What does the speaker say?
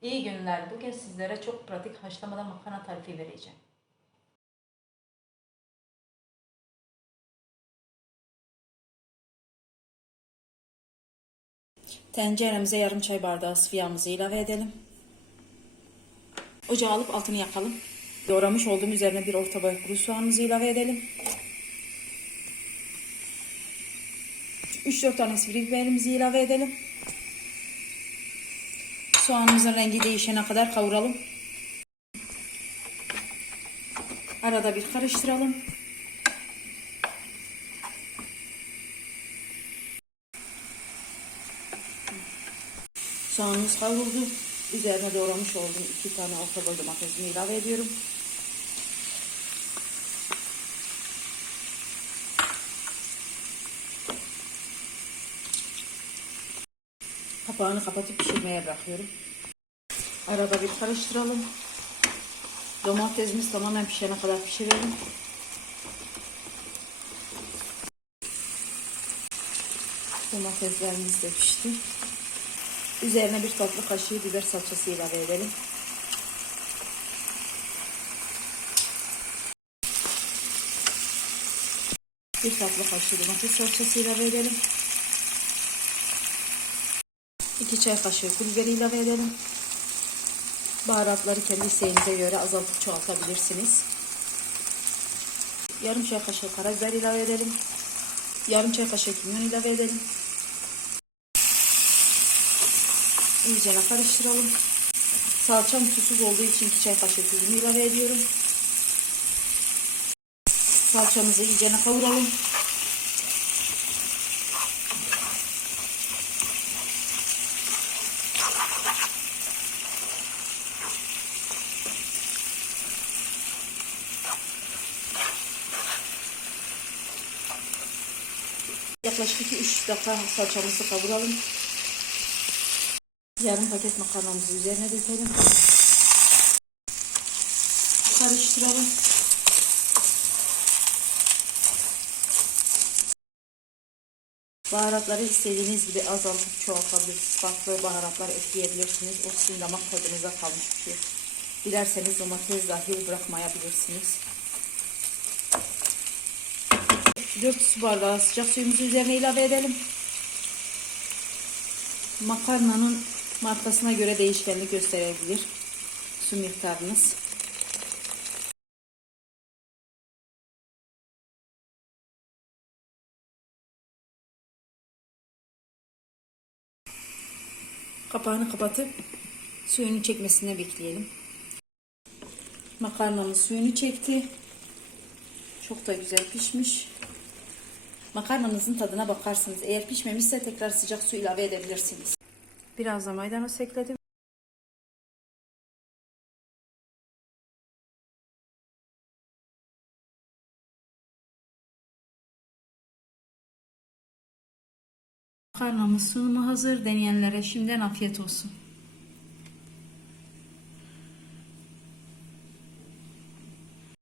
İyi günler. Bugün sizlere çok pratik haşlamadan makarna tarifi vereceğim. Tenceremize yarım çay bardağı sıvı yağımızı ilave edelim. Ocağı alıp altını yakalım. Doğramış olduğum üzerine bir orta boy kuru soğanımızı ilave edelim. 3-4 tane sivri biberimizi ilave edelim. Soğanımızın rengi değişene kadar kavuralım. Arada bir karıştıralım. Soğanımız kavruldu. Üzerine doğramış olduğum iki tane orta boy domatesimi ilave ediyorum. Kapağını kapatıp pişirmeye bırakıyorum. Arada bir karıştıralım. Domatesimiz tamamen pişene kadar pişirelim. Domateslerimiz de pişti. Üzerine bir tatlı kaşığı biber salçası ilave edelim. Bir tatlı kaşığı domates salçası ilave edelim. 2 çay kaşığı pul biberi ilave edelim. Baharatları kendi isteğinize göre azaltıp çoğaltabilirsiniz. Yarım çay kaşığı karabiber ilave edelim. Yarım çay kaşığı kimyon ilave edelim. İyice karıştıralım. Salçam tuzsuz olduğu için 2 çay kaşığı tuzumu ilave ediyorum. Salçamızı iyice kavuralım. Yaklaşık 2-3 dakika salçamızı kavuralım. Yarım paket makarnamızı üzerine dökelim. Karıştıralım. Baharatları istediğiniz gibi azaltıp çoğaltabilirsiniz. Farklı baharatlar ekleyebilirsiniz. O sizin damak tadınıza kalmış bir şey. Dilerseniz domates dahi bırakmayabilirsiniz. 4 su bardağı sıcak suyumuzu üzerine ilave edelim. Makarnanın markasına göre değişkenlik gösterebilir su miktarınız. Kapağını kapatıp suyunu çekmesine bekleyelim. Makarnamız suyunu çekti. Çok da güzel pişmiş. Makarnanızın tadına bakarsınız. Eğer pişmemişse tekrar sıcak su ilave edebilirsiniz. Biraz da maydanoz ekledim. Makarnamız sunumu hazır. Deneyenlere şimdiden afiyet olsun.